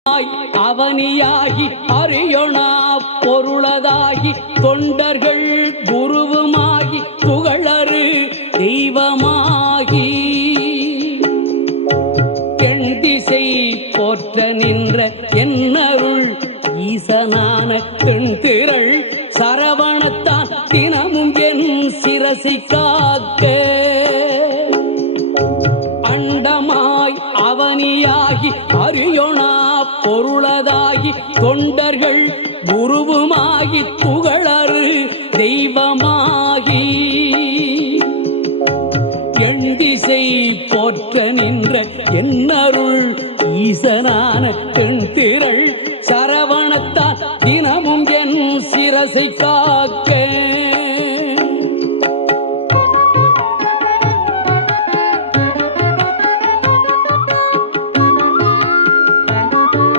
அவனியாகி அறியொணா பொருளதாகி தொண்டர்கள் குருவுமாகி புகழறு தெய்வமாகி எண் திசை போற்ற நின்ற என்னருள் ஈசனான பெண் திரள் சரவணத்தான் தினமும் என் சிரசை காக்க அண்டமாய் அவனியாகி அறியொணா பொருளதாகி தொண்டர்கள் குருவுமாகி புகழறு தெய்வமாகி எண் திசை போற்ற நின்ற என்னருள் ஈசனான பெண் திரள் சரவணத்தான் தினமும் என் சிரசை காக்க